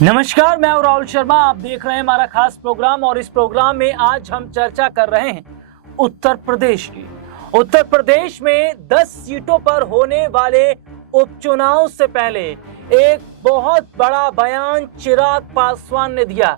नमस्कार, मैं हूं राहुल शर्मा। आप देख रहे हैं हमारा खास प्रोग्राम और इस प्रोग्राम में आज हम चर्चा कर रहे हैं उत्तर प्रदेश की। उत्तर प्रदेश में 10 सीटों पर होने वाले उपचुनाव से पहले एक बहुत बड़ा बयान चिराग पासवान ने दिया।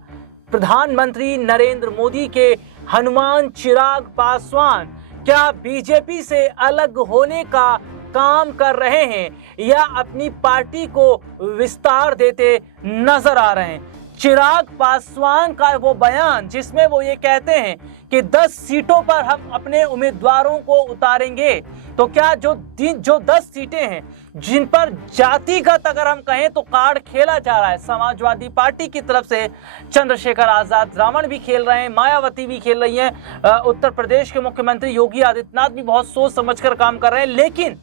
प्रधानमंत्री नरेंद्र मोदी के हनुमान चिराग पासवान क्या बीजेपी से अलग होने का काम कर रहे हैं या अपनी पार्टी को विस्तार देते नजर आ रहे हैं? चिराग पासवान का वो बयान जिसमें वो ये कहते हैं कि 10 सीटों पर हम अपने उम्मीदवारों को उतारेंगे, तो क्या जो 10 सीटें हैं जिन पर जातिगत अगर हम कहें तो कार्ड खेला जा रहा है, समाजवादी पार्टी की तरफ से चंद्रशेखर आजाद रावण भी खेल रहे हैं, मायावती भी खेल रही हैं, उत्तर प्रदेश के मुख्यमंत्री योगी आदित्यनाथ भी बहुत सोच समझकर काम कर रहे हैं, लेकिन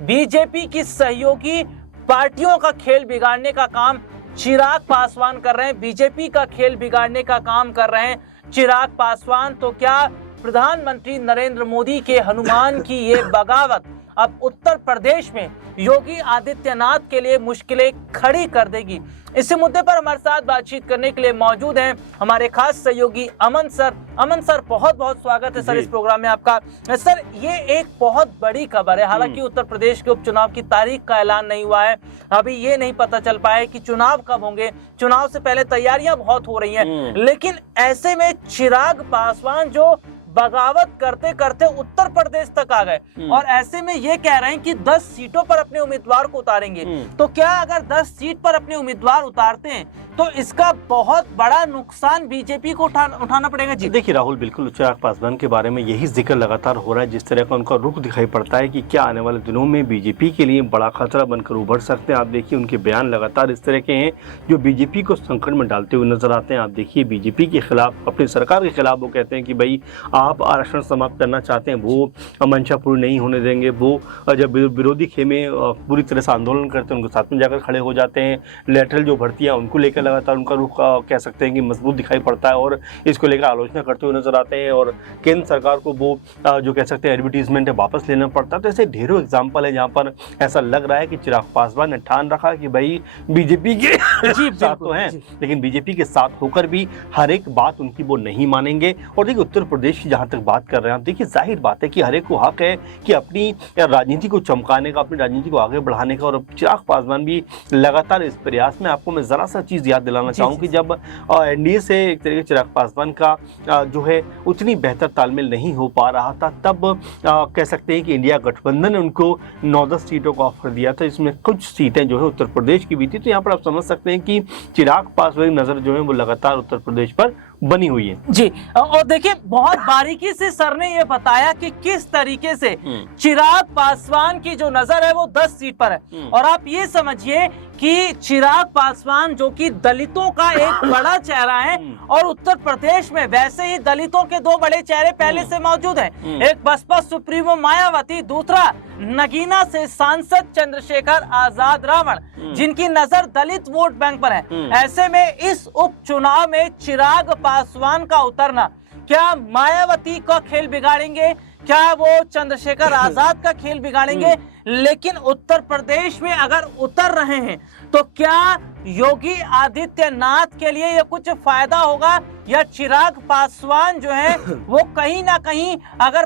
बीजेपी की सहयोगी पार्टियों का खेल बिगाड़ने का काम चिराग पासवान कर रहे हैं। बीजेपी का खेल बिगाड़ने का काम कर रहे हैं चिराग पासवान। तो क्या प्रधानमंत्री नरेंद्र मोदी के हनुमान की ये बगावत अब उत्तर प्रदेश में योगी आदित्यनाथ के लिए मुश्किलें खड़ी कर देगी? इसी मुद्दे पर हमारे साथ बातचीत करने के लिए मौजूद हैं हमारे खास सहयोगी अमन सर। अमन सर, बहुत बहुत स्वागत है सर इस प्रोग्राम में आपका। सर, ये एक बहुत बड़ी खबर है। हालांकि उत्तर प्रदेश के उपचुनाव की तारीख का ऐलान नहीं हुआ है, अभी ये नहीं पता चल पाया है कि चुनाव कब होंगे। चुनाव से पहले तैयारियां बहुत हो रही हैं, लेकिन ऐसे में चिराग पासवान जो बगावत करते करते उत्तर प्रदेश तक आ गए और ऐसे में ये कह रहे हैं कि 10 सीटों पर अपने उम्मीदवार को उतारेंगे, तो क्या अगर 10 सीट पर अपने उम्मीदवार उतारते हैं तो इसका बहुत बड़ा नुकसान बीजेपी को उठाना पड़ेगा? जी देखिए राहुल, बिल्कुल चिराग पासवान के बारे में यही जिक्र लगातार हो रहा है। जिस तरह का उनका रुख दिखाई पड़ता है कि क्या आने वाले दिनों में बीजेपी के लिए बड़ा खतरा बनकर उभर सकते हैं। आप देखिए उनके बयान लगातार इस तरह के हैं जो बीजेपी को संकट में डालते हुए नजर आते हैं। आप देखिए बीजेपी के खिलाफ, अपनी सरकार के खिलाफ वो कहते हैं कि भाई आप आरक्षण समाप्त करना चाहते हैं, वो मंशा पूरी नहीं होने देंगे। वो जब विरोधी खेमे पूरी तरह से आंदोलन करते हैं उनके साथ में जाकर खड़े हो जाते हैं। लेटरल जो भर्तियां उनको लेकर लगातार उनका रुख कह सकते हैं कि मजबूत दिखाई पड़ता है और इसको लेकर आलोचना करते हुए नजर आते हैं और केंद्र सरकार को वो जो कह सकते हैं एडवर्टीजमेंट वापस लेना पड़ता है। तो ऐसे ढेरों एग्जाम्पल है जहाँ पर ऐसा लग रहा है कि चिराग पासवान ने ठान रखा कि भाई बीजेपी के साथ तो हैं, लेकिन बीजेपी के साथ होकर भी हर एक बात उनकी वो नहीं मानेंगे। और देखिए उत्तर प्रदेश की जहाँ तक बात कर रहे हैं, देखिए जाहिर बात है कि हर एक को हक है कि अपनी राजनीति को चमकाने का, अपनी राजनीति को आगे बढ़ाने का। और चिराग पासवान भी लगातार इस प्रयास में। आपको मैं जरा सा चीज याद दिलाना चाहूँ कि जब एनडीए से एक तरीके चिराग पासवान का जो है उतनी बेहतर तालमेल नहीं हो पा रहा था, तब कह सकते हैं कि इंडिया गठबंधन ने उनको 9-10 सीटों का ऑफर दिया था, इसमें कुछ सीटें जो है उत्तर प्रदेश की भी थी। तो यहाँ पर आप समझ सकते हैं कि चिराग पासवान की नजर जो है वो लगातार उत्तर प्रदेश पर बनी हुई है। जी, और देखिए बहुत बारीकी से सर ने ये बताया कि किस तरीके से चिराग पासवान की जो नजर है वो 10 सीट पर है। और आप ये समझिए कि चिराग पासवान जो कि दलितों का एक बड़ा चेहरा है और उत्तर प्रदेश में वैसे ही दलितों के 2 बड़े चेहरे पहले से मौजूद हैं, एक बसपा सुप्रीमो मायावती, दूसरा नगीना से सांसद चंद्रशेखर आजाद रावण, जिनकी नजर दलित वोट बैंक पर है। ऐसे में इस उपचुनाव में चिराग पासवान का उतरना क्या मायावती का खेल बिगाड़ेंगे, क्या वो चंद्रशेखर आजाद का खेल बिगाड़ेंगे? लेकिन उत्तर प्रदेश में अगर उतर रहे हैं तो क्या योगी आदित्यनाथ के लिए ये कुछ फायदा होगा या चिराग पासवान जो है वो कहीं ना कहीं अगर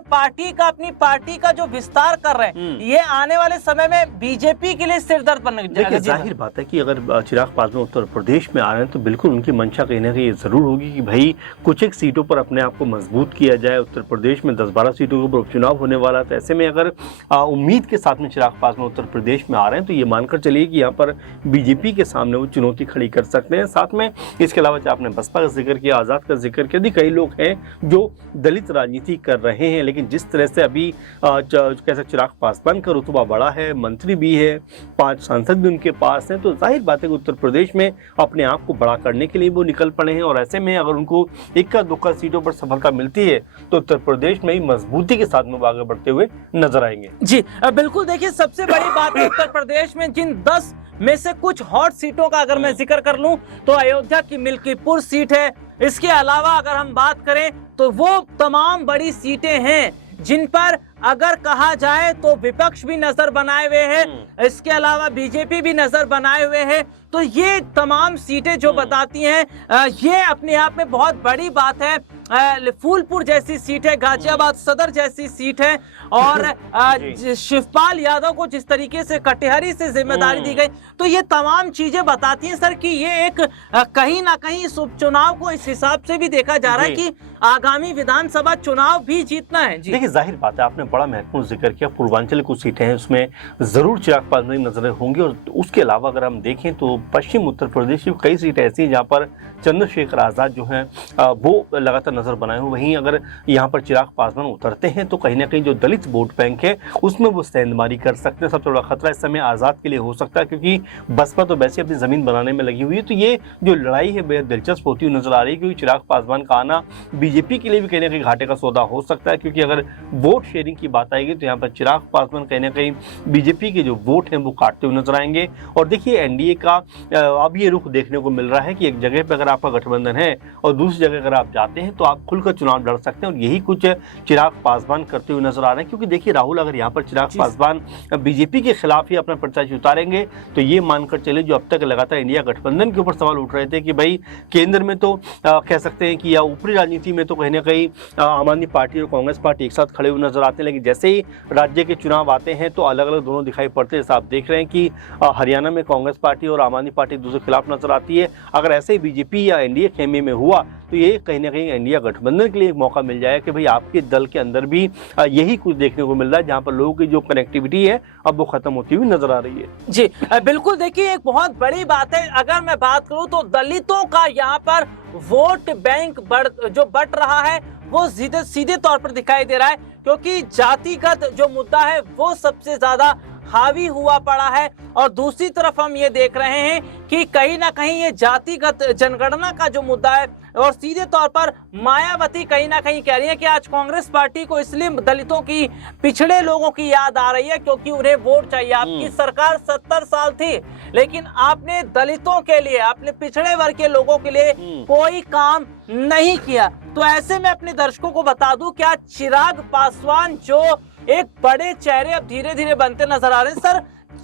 अपनी पार्टी का जो विस्तार कर रहे हैं, ये आने वाले समय में बीजेपी के लिए सिरदर्द बनने देखिए जाहिर बात है कि अगर चिराग पासवान उत्तर प्रदेश में आ रहे हैं तो बिल्कुल उनकी मंशा कहीं ना कहीं जरूर होगी कि भाई कुछ एक सीटों पर अपने आप को मजबूत किया जाए। उत्तर प्रदेश में 10-12 सीटों के ऊपर उपचुनाव होने वाला है, तो ऐसे में अगर उम्मीद के साथ में चिराग पासवान उत्तर प्रदेश में आ रहे हैं तो ये मानकर चलिए कि यहाँ पर बीजेपी के सामने वो चुनौती खड़ी कर सकते हैं। साथ में इसके अलावा आपने बसपा का जिक्र किया, आजाद का जिक्र किया, कई लोग हैं जो दलित राजनीति कर रहे हैं, लेकिन जिस तरह से अभी कैसे चिराग पासवान का रुतबा बड़ा है, मंत्री भी है, 5 सांसद भी उनके पास हैं, तो जाहिर बात है कि उत्तर प्रदेश में अपने आप को बड़ा करने के लिए वो निकल पड़े हैं। और ऐसे में अगर उनको 1-2 सीटों पर सफलता मिलती है तो उत्तर प्रदेश में ही मजबूती के साथ में आगे बढ़ते हुए नजर आएंगे। जी बिल्कुल, देखिए सबसे बड़ी बात है उत्तर प्रदेश में जिन 10 में से कुछ हॉट सीटों का अगर मैं जिक्र कर लूं तो अयोध्या की मिल्कीपुर सीट है। इसके अलावा अगर हम बात करें तो वो तमाम बड़ी सीटें हैं जिन पर अगर कहा जाए तो विपक्ष भी नजर बनाए हुए है, इसके अलावा बीजेपी भी नजर बनाए हुए है। तो ये तमाम सीटें जो बताती हैं ये अपने आप में बहुत बड़ी बात है। फूलपुर जैसी सीट है, गाजियाबाद सदर जैसी सीट है, और शिवपाल यादव को जिस तरीके से कटिहारी से जिम्मेदारी दी गई, तो ये तमाम चीजें बताती हैं सर कि ये एक कहीं ना कहीं इस उपचुनाव को इस हिसाब से भी देखा जा रहा है कि आगामी विधानसभा चुनाव भी जीतना है। जी देखिए, जाहिर बात है, आपने बड़ा महत्वपूर्ण जिक्र किया। पूर्वांचल कुछ सीटें हैं, उसमें जरूर चिराग पासवान की नजरें होंगी, और उसके अलावा अगर हम देखें तो पश्चिम उत्तर प्रदेश की कई सीटें ऐसी हैं जहाँ पर चंद्रशेखर आजाद जो हैं वो लगातार नजर बनाए हुए। वहीं अगर यहाँ पर चिराग पासवान उतरते हैं तो कहीं ना कहीं जो दलित वोट बैंक है उसमें वो सेंधमारी कर सकते हैं। सबसे बड़ा खतरा इस समय आजाद के लिए हो सकता है, क्योंकि बसपा तो वैसे अपनी जमीन बनाने में लगी हुई है। तो ये जो लड़ाई है बेहद दिलचस्प होती हुई नजर आ रही है, क्योंकि चिराग पासवान का आना बीजेपी के लिए भी कहीं ना कहीं घाटे का सौदा हो सकता है, क्योंकि अगर वोट शेयरिंग की बात आएगी तो यहाँ पर चिराग पासवान कहीं ना कहीं बीजेपी के जो वोट हैं वो काटते हुए नजर आएंगे। और देखिए, एनडीए का अब ये रुख देखने को मिल रहा है कि एक जगह पर अगर आपका गठबंधन है और दूसरी जगह अगर आप जाते हैं तो आप खुलकर चुनाव लड़ सकते हैं, और यही कुछ चिराग पासवान करते हुए नजर आ रहे हैं। क्योंकि देखिए राहुल, अगर यहाँ पर चिराग पासवान बीजेपी के खिलाफ ही अपना प्रत्याशी उतारेंगे तो ये मानकर चले, जो अब तक लगातार इंडिया गठबंधन के ऊपर सवाल उठ रहे थे कि भाई केंद्र में तो कह सकते हैं कि या ऊपरी राजनीति में तो कहीं ना कहीं आम आदमी पार्टी और कांग्रेस पार्टी एक साथ खड़े हुए नजर आते हैं, लेकिन जैसे ही राज्य के चुनाव आते हैं तो अलग अलग दोनों दिखाई पड़ते हैं। जैसा आप देख रहे हैं कि हरियाणा में कांग्रेस पार्टी और आम आदमी पार्टी एक दूसरे के खिलाफ नजर आती है। अगर ऐसे ही बीजेपी या एनडीए खेमे में हुआ तो ये कहीं ना कहीं इंडिया गठबंधन के लिए एक मौका मिल जाएगा कि भाई आपके दल के अंदर भी यही कुछ देखने को मिल रहा है, जहां पर लोगों की जो कनेक्टिविटी है अब वो खत्म होती हुई नजर आ रही है। जी बिल्कुल, देखिए एक बहुत बड़ी बात है। अगर मैं बात करूं तो दलितों का यहाँ पर वोट बैंक जो बढ़ रहा है वो सीधे तौर पर दिखाई दे रहा है, क्योंकि जातिगत जो मुद्दा है वो सबसे ज्यादा हावी हुआ पड़ा है। और दूसरी तरफ हम ये देख रहे हैं कि कहीं ना कहीं ये जातिगत जनगणना का जो मुद्दा है, और सीधे तौर पर मायावती कहीं ना कहीं कह रही है कि आज कांग्रेस पार्टी को इसलिए दलितों की, पिछड़े लोगों की याद आ रही है क्योंकि उन्हें वोट चाहिए। आपकी सरकार 70 साल थी, लेकिन आपने दलितों के लिए, आपने पिछड़े वर्ग के लोगों के लिए कोई काम नहीं किया। तो ऐसे में अपने दर्शकों को बता दूं, क्या चिराग पासवान जो एक बड़े चेहरे अब धीरे धीरे बनते नजर आ रहे हैं, सर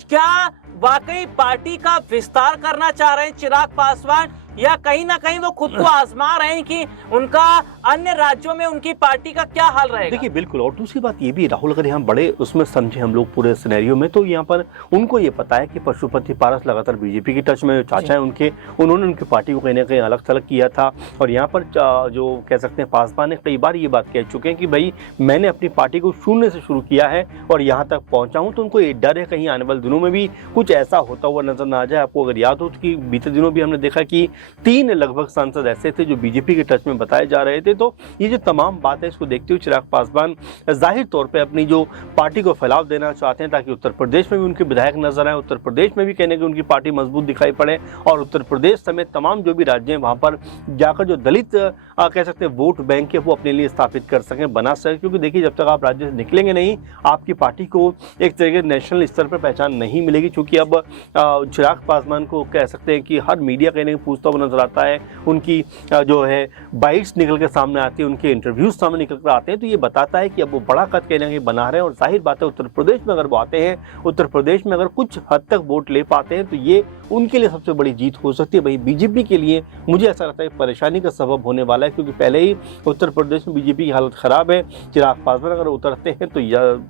क्या वाकई पार्टी का विस्तार करना चाह रहे हैं चिराग पासवान, या कहीं ना कहीं वो खुद को आजमा रहे हैं कि उनका अन्य राज्यों में उनकी पार्टी का क्या हाल रहेगा? देखिए बिल्कुल, और दूसरी बात ये भी राहुल, अगर यहाँ बड़े उसमें समझे हम लोग पूरे सिनेरियो में, तो यहाँ पर उनको ये पता है कि पशुपति पारस लगातार बीजेपी के टच में, चाचा है उनके, उन्होंने उनकी पार्टी को कहीं ना कहीं अलग थलग किया था। और यहाँ पर जो कह सकते हैं पासवान ने कई बार ये बात कह चुके हैं कि भाई मैंने अपनी पार्टी को शून्य से शुरू किया है और यहाँ तक पहुँचा हूँ। तो उनको ये डर है कहीं आने वाले दिनों में भी कुछ ऐसा होता हुआ नजर ना आ जाए। आपको अगर याद हो कि बीते दिनों भी हमने देखा कि 3 लगभग सांसद ऐसे थे जो बीजेपी के टच में बताए जा रहे थे। तो ये जो तमाम बात है, इसको देखते हुए चिराग पासवान जाहिर तौर पे अपनी जो पार्टी को फैलाव देना चाहते हैं, ताकि उत्तर प्रदेश में भी उनके विधायक नजर आए, उत्तर प्रदेश में भी कहने की उनकी पार्टी मजबूत दिखाई पड़े, और उत्तर प्रदेश समेत तमाम जो भी राज्य हैं वहां पर जाकर जो दलित कह सकते हैं वोट बैंक है वो अपने लिए स्थापित कर सकें, बना सकें। क्योंकि देखिए, जब तक आप राज्य से निकलेंगे नहीं, आपकी पार्टी को एक तरीके नेशनल स्तर पर पहचान नहीं मिलेगी। चूंकि अब चिराग पासवान को कह सकते हैं कि हर मीडिया कहने की पूछता हुआ नजर आता है, उनकी जो है बाइट्स निकल के सामने आती है, उनके इंटरव्यूज सामने निकल कर आते हैं। तो ये बताता है कि अब वो बड़ा कद कहने के बना रहे हैं। और जाहिर बात है, उत्तर प्रदेश में अगर वो आते हैं, उत्तर प्रदेश में अगर कुछ हद तक वोट ले पाते हैं तो ये उनके लिए सबसे बड़ी जीत हो सकती है। वही बीजेपी के लिए मुझे ऐसा लगता है परेशानी का सबब होने वाला है, क्योंकि पहले ही उत्तर प्रदेश में बीजेपी की हालत खराब है। चिराग पासवान अगर उतरते हैं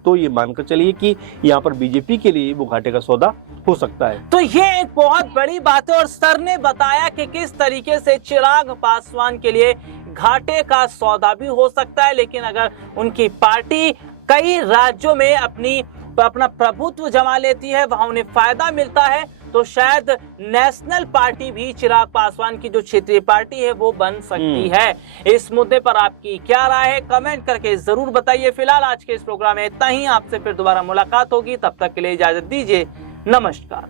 तो ये मानकर चलिए कि यहाँ पर बीजेपी के लिए वो घाटे का सौदा हो सकता है। तो ये एक बहुत बड़ी बात है, और सर ने बताया कि किस तरीके से चिराग पासवान के लिए घाटे का सौदा भी हो सकता है। लेकिन अगर उनकी पार्टी कई राज्यों में अपना प्रभुत्व जमा लेती है, वहां उन्हें फायदा मिलता है, तो शायद नेशनल पार्टी भी चिराग पासवान की जो क्षेत्रीय पार्टी है वो बन सकती है। इस मुद्दे पर आपकी क्या राय है, कमेंट करके जरूर बताइए। फिलहाल आज के इस प्रोग्राम में इतना ही, आपसे फिर दोबारा मुलाकात होगी, तब तक के लिए इजाजत दीजिए, नमस्कार।